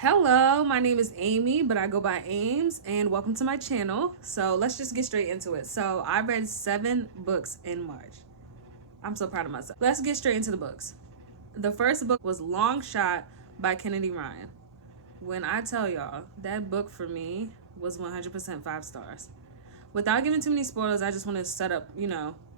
Hello, my name is Amy, but I go by Ames, and welcome to my channel. So let's just get straight into it. So I read 7 books in March. I'm so proud of myself. Let's get straight into the books. The first book was Long Shot by Kennedy Ryan. When I tell y'all, that book for me was 100% 5 stars. Without giving too many spoilers, I just want to set up,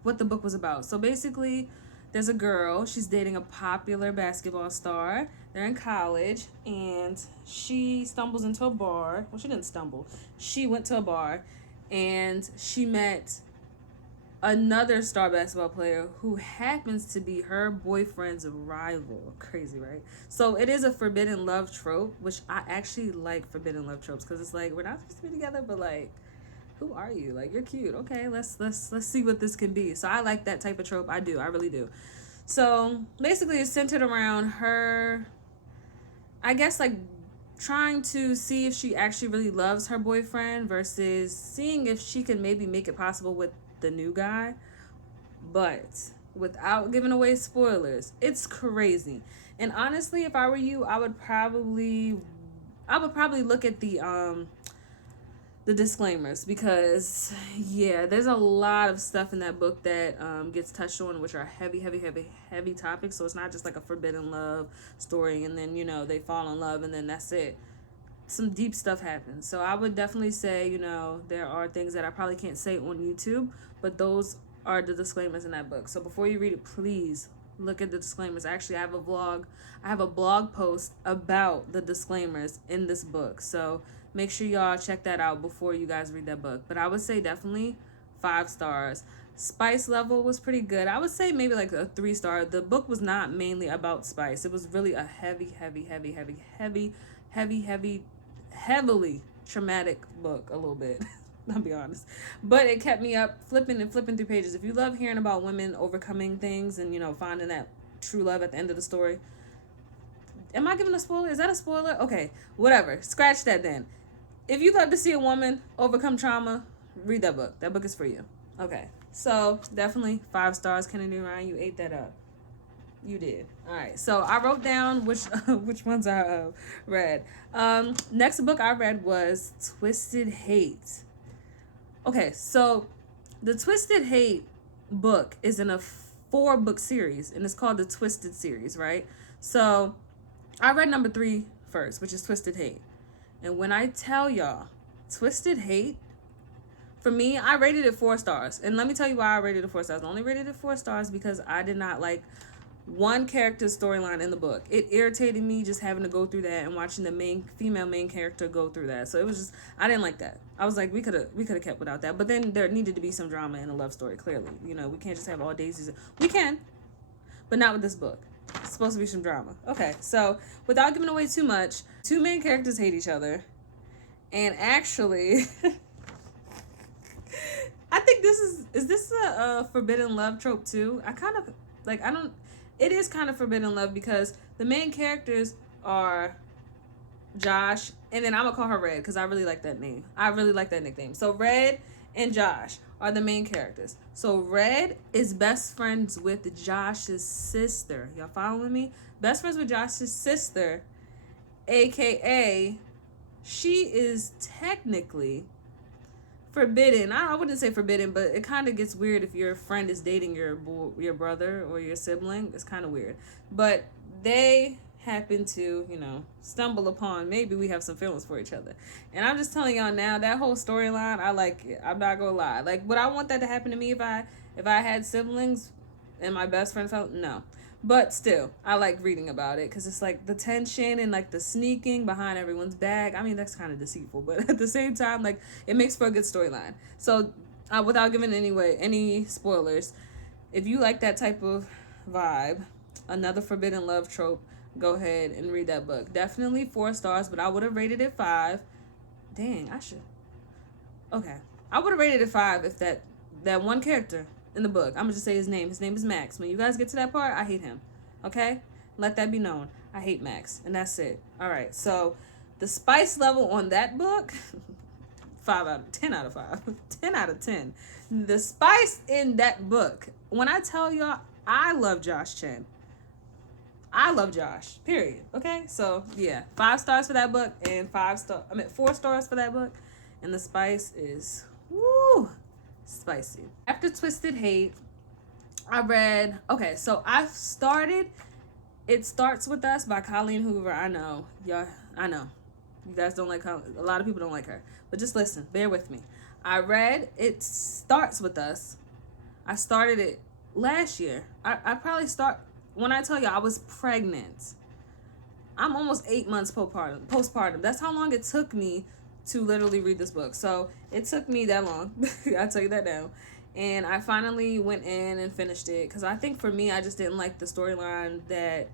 what the book was about. So basically, there's a girl, she's dating a popular basketball star. They're in college, and she stumbles into a bar. Well, she didn't stumble. She went to a bar, and she met another star basketball player who happens to be her boyfriend's rival. Crazy, right? So it is a forbidden love trope, which I actually like forbidden love tropes because it's like we're not supposed to be together, but like who are you? Like you're cute. Okay, let's see what this can be. So I like that type of trope. I do. I really do. So basically it's centered around her, I guess, like trying to see if she actually really loves her boyfriend versus seeing if she can maybe make it possible with the new guy. But without giving away spoilers, it's crazy. And honestly, if I were you, I would probably look at the disclaimers because yeah, there's a lot of stuff in that book that gets touched on, which are heavy topics. So it's not just like a forbidden love story and then they fall in love and then that's it. Some deep stuff happens. So I would definitely say there are things that I probably can't say on YouTube, but those are the disclaimers in that book. So before you read it, please look at the disclaimers. Actually, I have a blog post about the disclaimers in this book. So make sure y'all check that out before you guys read that book. But I would say definitely 5 stars. Spice level was pretty good. I would say maybe like a 3 star. The book was not mainly about spice. It was really a heavily traumatic book a little bit. I'll be honest. But it kept me up flipping and flipping through pages. If you love hearing about women overcoming things and, finding that true love at the end of the story. Am I giving a spoiler? Is that a spoiler? Okay, whatever. Scratch that then. If you love to see a woman overcome trauma, read that book. That book is for you. Okay, so definitely 5 stars. Kennedy Ryan, you ate that up. You did. All right. So I wrote down which which ones I read. Next book I read was Twisted Hate. Okay, so the Twisted Hate book is in a 4-book series, and it's called the Twisted series, right? So I read number 3 first, which is Twisted Hate. And when I tell y'all, Twisted Hate, for me, I rated it 4 stars. And let me tell you why I rated it 4 stars. I only rated it 4 stars because I did not like one character's storyline in the book. It irritated me just having to go through that and watching the female main character go through that. So it was just, I didn't like that. I was like, we could have kept without that. But then there needed to be some drama in a love story. Clearly, we can't just have all daisies. We can, but not with this book. It's supposed to be some drama. Okay, so without giving away too much, 2 main characters hate each other, and actually. I think is this a forbidden love trope too? I kind of like I don't it is kind of forbidden love because the main characters are Josh, and then I'm gonna call her Red because I really like that name. I really like that nickname. So Red and Josh are the main characters. So Red is best friends with Josh's sister. Y'all following me? Best friends with Josh's sister, aka she is technically forbidden. I wouldn't say forbidden, but it kind of gets weird if your friend is dating your brother or your sibling. It's kind of weird. But they happen to, stumble upon, maybe we have some feelings for each other. And I'm just telling y'all now, that whole storyline, I like it. I'm not gonna lie. Like, would I want that to happen to me if I had siblings and my best friend felt? No. But still, I like reading about it because it's like the tension and like the sneaking behind everyone's back. I mean, that's kind of deceitful, but at the same time, like it makes for a good storyline. So, without giving any spoilers, if you like that type of vibe, another forbidden love trope, go ahead and read that book. Definitely 4 stars, but I would have rated it 5. Dang, I should. Okay, I would have rated it 5 if that one character in the book, I'm gonna just say his name. His name is Max. When you guys get to that part, I hate him. Okay? Let that be known. I hate Max. And that's it. Alright, so the spice level on that book, 10 out of 5. 10 out of 10. The spice in that book, when I tell y'all, I love Josh Chen. I love Josh. Period. Okay, so yeah, 5 stars for that book, and 4 stars for that book, and the spice is woo spicy. After Twisted Hate, I read. Okay, so I've started. It Starts With Us by Colleen Hoover. I know, y'all. I know, you guys don't like her. A lot of people don't like her, but just listen. Bear with me. I read It Starts With Us. I started it last year. I probably start when I tell you I was pregnant. I'm almost 8 months postpartum. That's how long it took me to literally read this book. So it took me that long. I'll tell you that now. And I finally went in and finished it because I think for me, I just didn't like the storyline that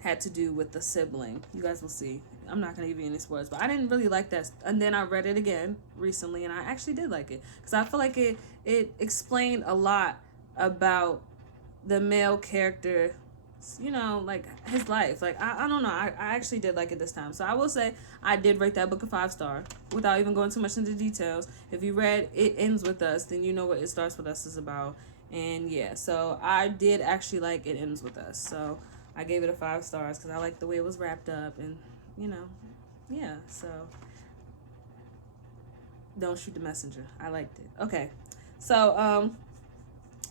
had to do with the sibling. You guys will see. I'm not going to give you any spoilers, but I didn't really like that. And then I read it again recently, and I actually did like it because I feel like it explained a lot about the male character, you know, like his life. Like I don't know, I actually did like it this time. So I will say I did rate that book a 5 star without even going too much into details. If you read It Ends With Us, then you know what It Starts With Us is about. And yeah, so I did actually like It Ends With Us. So I gave it a 5 stars because I liked the way it was wrapped up, and you know, yeah. So don't shoot the messenger. I liked it. Okay, so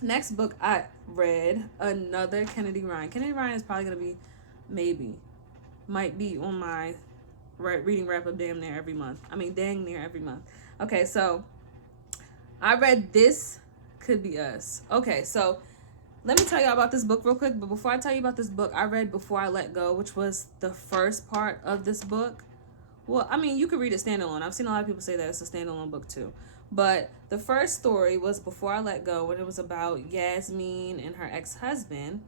next book I read, another Kennedy Ryan. Kennedy Ryan is probably gonna be, might be on my reading wrap up dang near every month. Okay, so I read This Could Be Us. Okay, so let me tell y'all about this book real quick. But before I tell you about this book, I read Before I Let Go, which was the first part of this book. Well, I mean, you could read it standalone. I've seen a lot of people say that it's a standalone book too. But the first story was Before I Let Go, and it was about Yasmin and her ex-husband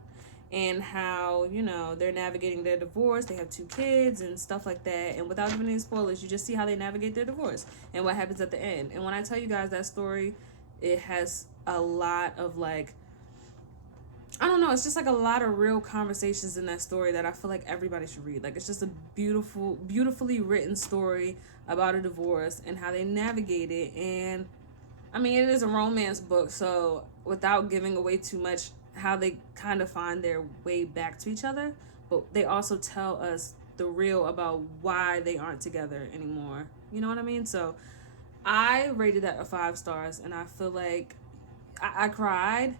and how, you know, they're navigating their divorce. They have 2 kids and stuff like that. And without giving any spoilers, you just see how they navigate their divorce and what happens at the end. And when I tell you guys that story, it has a lot of like, I don't know, it's just like a lot of real conversations in that story that I feel like everybody should read. Like, it's just a beautifully written story about a divorce and how they navigate it. And I mean, it is a romance book, so without giving away too much, how they kind of find their way back to each other, but they also tell us the real about why they aren't together anymore. You know what I mean? So I rated that a 5 stars, and I feel like I cried,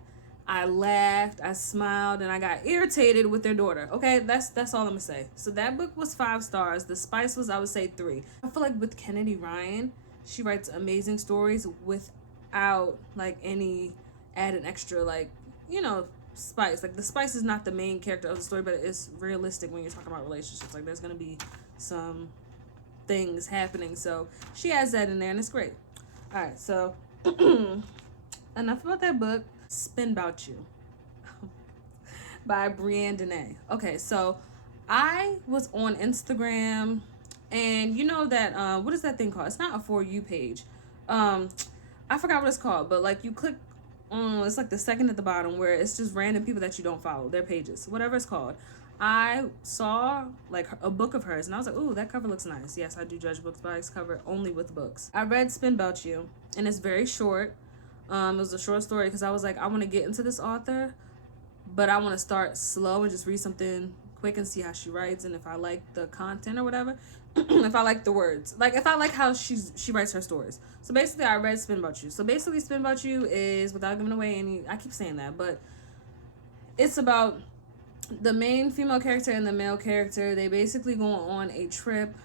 I laughed, I smiled, and I got irritated with their daughter. Okay, that's all I'm gonna say. So that book was 5 stars. The spice was, I would say, 3. I feel like with Kennedy Ryan, she writes amazing stories without like any added extra, like, you know, spice. Like, the spice is not the main character of the story, but it's realistic when you're talking about relationships. Like, there's gonna be some things happening, so she has that in there, and it's great. All right, so enough about that book. Spin About You by Brienne Dene. Okay, so I was on Instagram, and you know that what is that thing called? It's not a For You page. I forgot what it's called, but like you click on, it's like the second at the bottom where it's just random people that you don't follow, their pages, whatever it's called. I saw like a book of hers, and I was like, ooh, that cover looks nice. Yes, I do judge books by its cover only with books. I read Spin About You, and it's very short. It was a short story because I was like, I want to get into this author, but I want to start slow and just read something quick and see how she writes, and if I like the content or whatever, if I like the words, like if I like how she writes her stories. So basically, I read Spin About You. So basically, Spin About You is, without giving away any, I keep saying that, but it's about the main female character and the male character. They basically go on a trip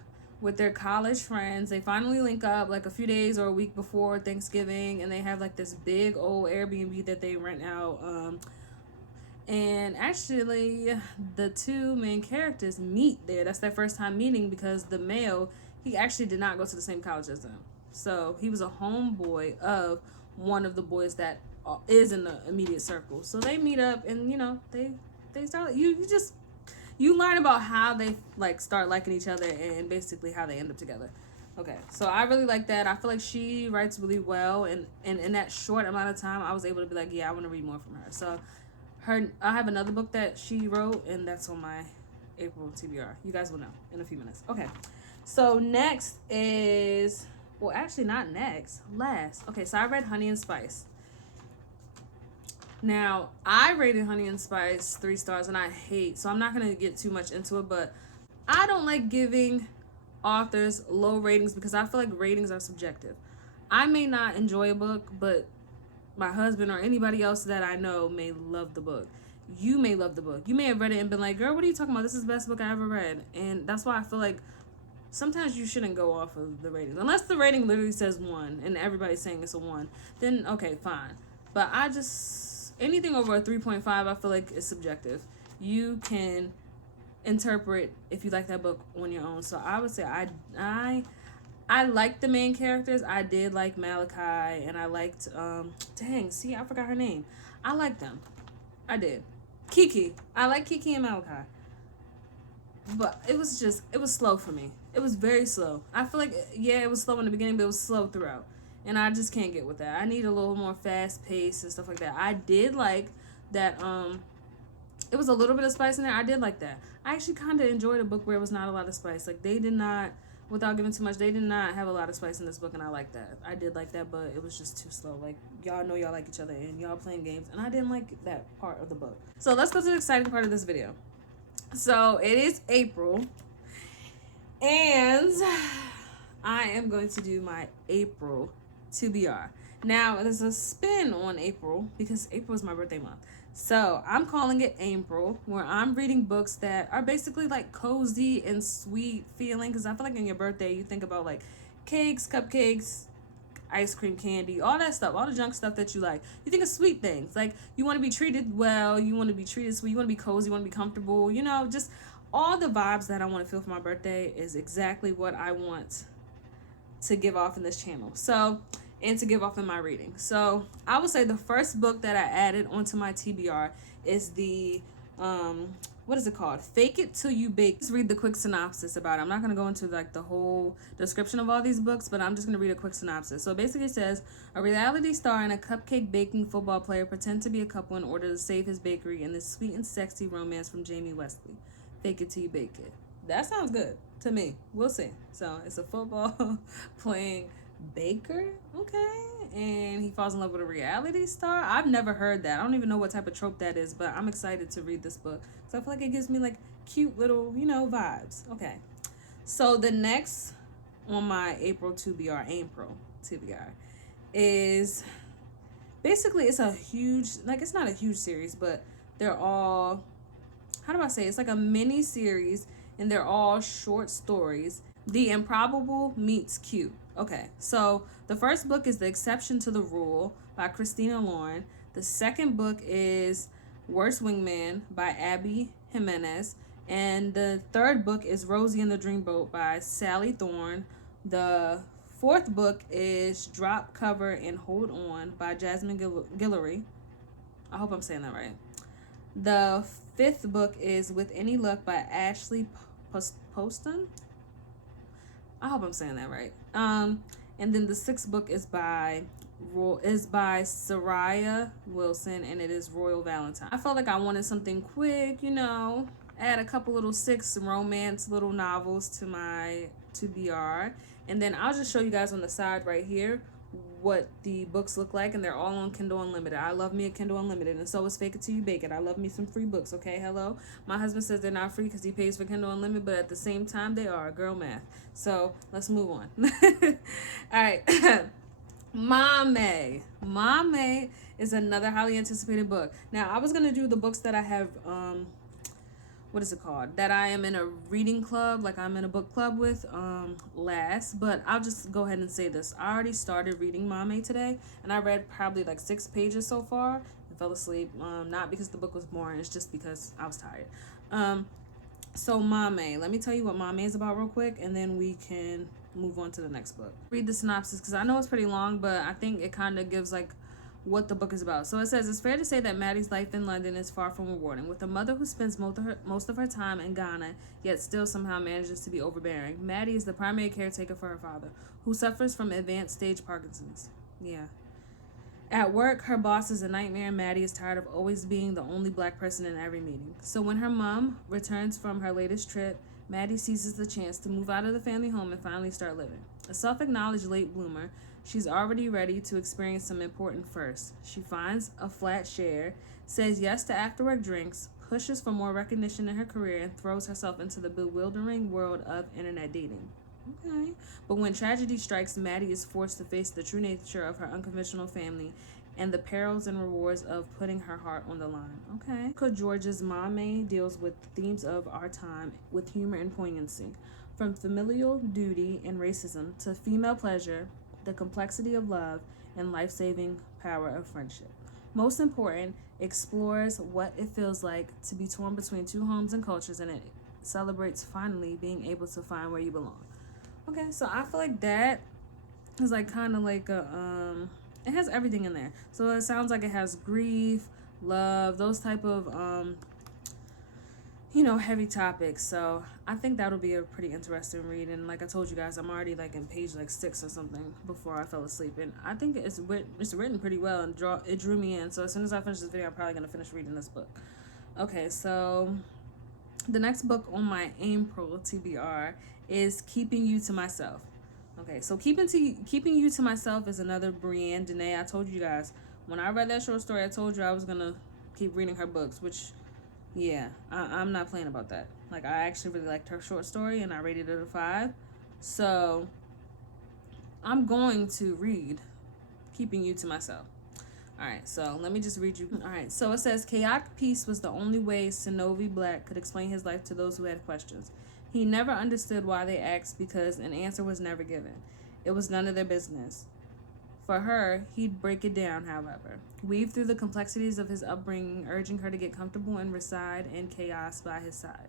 with their college friends. They finally link up like a few days or a week before Thanksgiving, and they have like this big old Airbnb that they rent out. And actually, the 2 main characters meet there. That's their first time meeting because the male, he actually did not go to the same college as them. So he was a homeboy of one of the boys that is in the immediate circle. So they meet up, and you know, they start, you learn about how they like start liking each other and basically how they end up together. Okay, so I really like that. I feel like she writes really well, and in that short amount of time, I was able to be like, yeah, I want to read more from her. So I have another book that she wrote, and that's on my April TBR. You guys will know in a few minutes. Okay, so next is, well, actually not next, last. Okay, so I read Honey and Spice. Now, I rated Honey and Spice 3 stars, and I hate, so I'm not going to get too much into it, but I don't like giving authors low ratings because I feel like ratings are subjective. I may not enjoy a book, but my husband or anybody else that I know may love the book. You may love the book. You may have read it and been like, girl, what are you talking about? This is the best book I ever read. And that's why I feel like sometimes you shouldn't go off of the ratings. Unless the rating literally says 1 and everybody's saying it's a 1, then okay, fine. But I just, anything over a 3.5, I feel like is subjective. You can interpret if you like that book on your own. So I would say I liked the main characters. I did like Malachi, and I liked I forgot her name. I liked them. I did. Kiki. I like Kiki and Malachi. But it was slow for me. It was very slow. I feel like, yeah, it was slow in the beginning, but it was slow throughout. And I just can't get with that. I need a little more fast pace and stuff like that. I did like that it was a little bit of spice in there. I did like that. I actually kind of enjoyed a book where it was not a lot of spice. Like, they did not, without giving too much, they did not have a lot of spice in this book, and I like that. I did like that, but it was just too slow. Like, y'all know y'all like each other, and y'all playing games, and I didn't like that part of the book. So let's go to the exciting part of this video. So it is April, and I am going to do my April TBR. Now, there's a spin on April because April is my birthday month. So I'm calling it Aimpril, where I'm reading books that are basically like cozy and sweet feeling. Because I feel like on your birthday, you think about like cakes, cupcakes, ice cream, candy, all that stuff, all the junk stuff that you like. You think of sweet things. Like, you want to be treated well, you want to be treated sweet, you want to be cozy, you want to be comfortable. You know, just all the vibes that I want to feel for my birthday is exactly what I want to give off in this channel. So, and to give off in my reading. So I would say the first book that I added onto my TBR is the what is it called? Fake It Till You Bake. Let's read the quick synopsis about it. I'm not going to go into like the whole description of all these books, but I'm just going to read a quick synopsis. So basically it says, a reality star and a cupcake baking football player pretend to be a couple in order to save his bakery in this sweet and sexy romance from Jamie Wesley. Fake it till you bake it. That sounds good to me. We'll see. So it's a football playing baker, okay, and he falls in love with a reality star. I've never heard that. I don't even know what type of trope that is, but I'm excited to read this book because I feel like it gives me like cute little, you know, vibes. Okay, so the next on my April TBR Aimpril TBR is basically, it's a huge, like, it's not a huge series, but they're all, how do I say, it's like a mini series, and they're all short stories. The Improbable Meets Cute. Okay, so the first book is The Exception to the Rule by Christina Lauren. The second book is Worst Wingman by Abby Jimenez. And the third book is Rosie and the Dreamboat by Sally Thorne. The fourth book is Drop, Cover, and Hold On by Jasmine Guillory. I hope I'm saying that right. The fifth book is With Any Luck by Ashley Poston. I hope I'm saying that right. And then the sixth book is by Soraya Wilson, and it is Royal Valentine. I felt like I wanted something quick, you know, add a couple little 6 romance little novels to my TBR, and then I'll just show you guys on the side right here what the books look like, and they're all on Kindle Unlimited. I love me a Kindle Unlimited, and so is Fake It Till You Bake It. I love me some free books, okay? Hello? My husband says they're not free because he pays for Kindle Unlimited, but at the same time, they are. Girl math. So, let's move on. All right. Mame. Mame is another highly anticipated book. Now, I was going to do the books that I have, what is it called? That I am in a reading club, like I'm in a book club with, last, but I'll just go ahead and say this. I already started reading Mame today, and I read probably like 6 pages so far and fell asleep. Not because the book was boring, it's just because I was tired. So Mame, let me tell you what Mame is about real quick, and then we can move on to the next book. Read the synopsis because I know it's pretty long, but I think it kind of gives like what the book is about. So it says, it's fair to say that Maddie's life in London is far from rewarding. With a mother who spends most of her time in Ghana, yet still somehow manages to be overbearing, Maddie is the primary caretaker for her father, who suffers from advanced stage Parkinson's. Yeah. At work, her boss is a nightmare, and Maddie is tired of always being the only black person in every meeting. So when her mom returns from her latest trip, Maddie seizes the chance to move out of the family home and finally start living. A self-acknowledged late bloomer, She's already ready to experience some important firsts. She finds a flat share, says yes to after work drinks, pushes for more recognition in her career, and throws herself into the bewildering world of internet dating. Okay. But when tragedy strikes, Maddie is forced to face the true nature of her unconventional family and the perils and rewards of putting her heart on the line. Okay. George's Mame deals with themes of our time with humor and poignancy. From familial duty and racism to female pleasure, the complexity of love, and life-saving power of friendship. Most important, explores what it feels like to be torn between two homes and cultures, and it celebrates finally being able to find where you belong. Okay, so I feel like that is like kind of like a it has everything in there. So it sounds like it has grief, love, those type of heavy topics. So I think that'll be a pretty interesting read. And like I told you guys, I'm already like in page like 6 or something before I fell asleep. And I think it's written pretty well and it drew me in. So as soon as I finish this video, I'm probably gonna finish reading this book. Okay, so the next book on my Aimpril TBR is Keeping You to Myself. Okay, so Keeping You to Myself is another Brienne Dene. I told you guys when I read that short story, I told you I was gonna keep reading her books, which yeah, I'm not playing about that. Like, I actually really liked her short story, and I rated it a 5. So, I'm going to read Keeping You to Myself. Alright, so let me just read you. Alright, so it says, chaotic peace was the only way Synovi Black could explain his life to those who had questions. He never understood why they asked because an answer was never given. It was none of their business. For her, he'd break it down, however, weave through the complexities of his upbringing, urging her to get comfortable and reside in chaos by his side.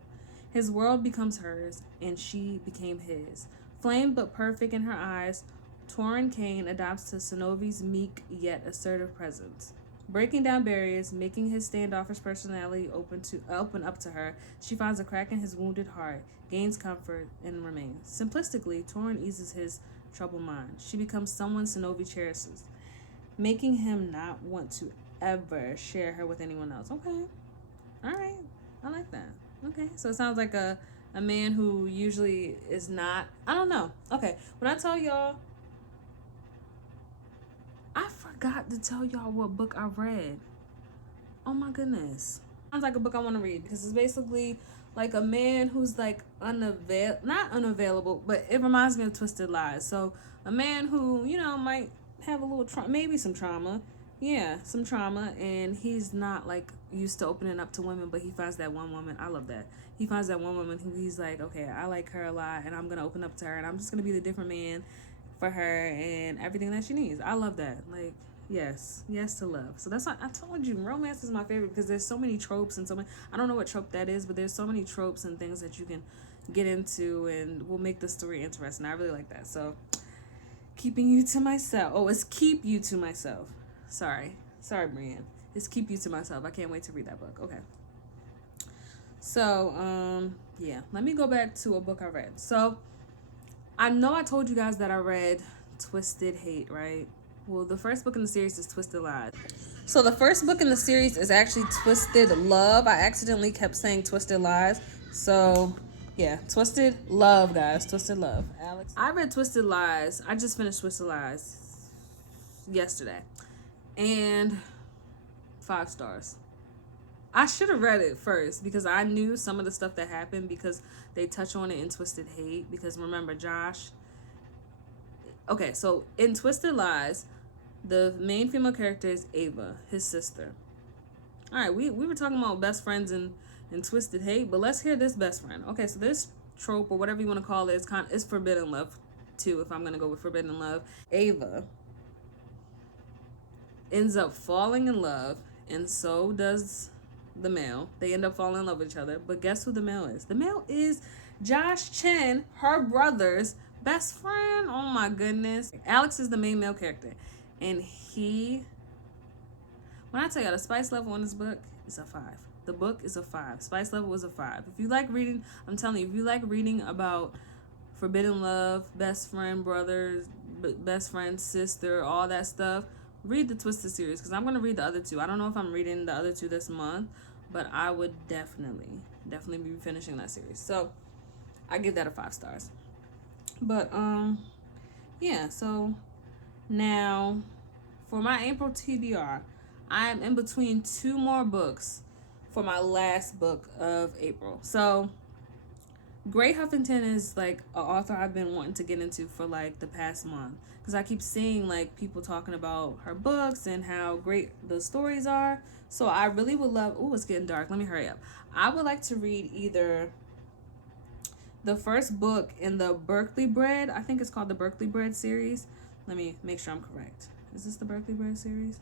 His world becomes hers, and she became his. Flame but perfect in her eyes, Torin Kane adopts to Synovi's meek yet assertive presence. Breaking down barriers, making his standoffish personality open up to her, she finds a crack in his wounded heart, gains comfort, and remains. Simplistically, Torin eases his troubled mind. She becomes someone Synovi cherishes, making him not want to ever share her with anyone else. Okay. Alright. I like that. Okay. So it sounds like a man who usually is not, I don't know. Okay. When I tell y'all, I forgot to tell y'all what book I read. Oh my goodness. Sounds like a book I want to read because it's basically like a man who's like not unavailable, but it reminds me of Twisted Lies. So a man who, might have a little maybe some trauma. Yeah, some trauma, and he's not like used to opening up to women, but he finds that one woman. I love that. He finds that one woman who he's like, okay, I like her a lot, and I'm going to open up to her, and I'm just going to be the different man for her and everything that she needs. I love that. Like, yes to love. So that's why I told you romance is my favorite, because there's so many tropes and so many, I don't know what trope that is, but there's so many tropes and things that you can get into and will make the story interesting. I really like that. So Keeping You to Myself. Oh, it's Keep You to Myself. Sorry, Brienne. It's Keep You to Myself. I can't wait to read that book. Okay. So, yeah. Let me go back to a book I read. So, I know I told you guys that I read Twisted Hate, right? Well, the first book in the series is Twisted Lies. So the first book in the series is actually Twisted Love. I accidentally kept saying Twisted Lies. So, yeah, Twisted Love, guys. Twisted Love. Alex. I read Twisted Lies. I just finished Twisted Lies yesterday. And 5 stars. I should have read it first because I knew some of the stuff that happened because they touch on it in Twisted Hate. Because remember, Josh. Okay, so in Twisted Lies, the main female character is Ava, his sister. All right, we were talking about best friends in Twisted Hate, but let's hear this best friend. Okay, so this trope or whatever you want to call it is forbidden love too. If I'm gonna go with forbidden love, Ava ends up falling in love, and so does the male. They end up falling in love with each other. But guess who the male is? The male is Josh Chen, her brother's best friend. Oh my goodness. Alex is the main male character. And when I tell you the spice level in this book is a 5. The book is a 5. Spice level is a 5. If you like reading, I'm telling you, if you like reading about forbidden love, best friend, brothers, best friend, sister, all that stuff, read the Twisted series, because I'm going to read the other 2. I don't know if I'm reading the other 2 this month, but I would definitely be finishing that series. So I give that a 5 stars. But yeah, so Now, for my April TBR, I am in between two more books for my last book of April. So, Gray Huffington is like an author I've been wanting to get into for like the past month because I keep seeing like people talking about her books and how great the stories are. So I really would love. Oh, it's getting dark. Let me hurry up. I would like to read either the first book in the Berkeley Bread. I think it's called the Berkeley Bread series. Let me make sure I'm correct. Is this the Berkeley Bread series?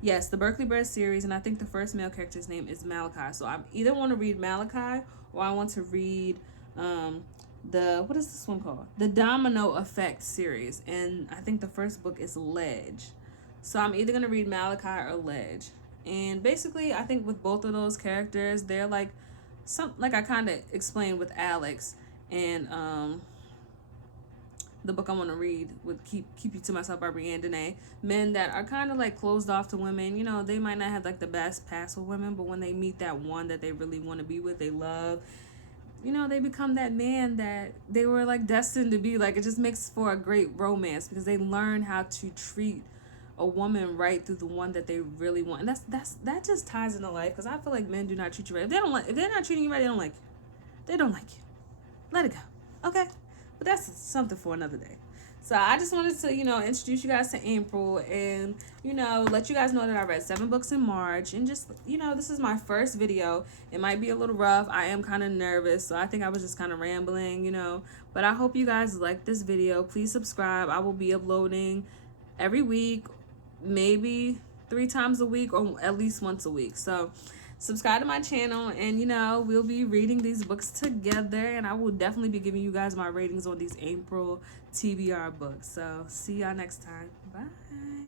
Yes, the Berkeley Bread series, and I think the first male character's name is Malachi. So I either want to read Malachi or I want to read um, the what is this one called? The Domino Effect series, and I think the first book is Ledge. So I'm either gonna read Malachi or Ledge. And basically, I think with both of those characters, they're like some like I kind of explained with Alex and the book I want to read with Keep You to Myself by Brianne Dene. Men that are kind of like closed off to women. You know, they might not have like the best past with women, but when they meet that one that they really want to be with, they love. You know, they become that man that they were like destined to be. Like it just makes for a great romance because they learn how to treat a woman right through the one that they really want, and that just ties into life because I feel like men do not treat you right. If they're not treating you right, they don't like you. They don't like you. Let it go. Okay? But that's something for another day. So I just wanted to, introduce you guys to April and, let you guys know that I read 7 books in March. And just, this is my first video. It might be a little rough. I am kind of nervous. So I think I was just kind of rambling. But I hope you guys like this video. Please subscribe. I will be uploading every week, maybe 3 times a week or at least once a week. So subscribe to my channel and we'll be reading these books together, and I will definitely be giving you guys my ratings on these April TBR books. So see y'all next time. Bye.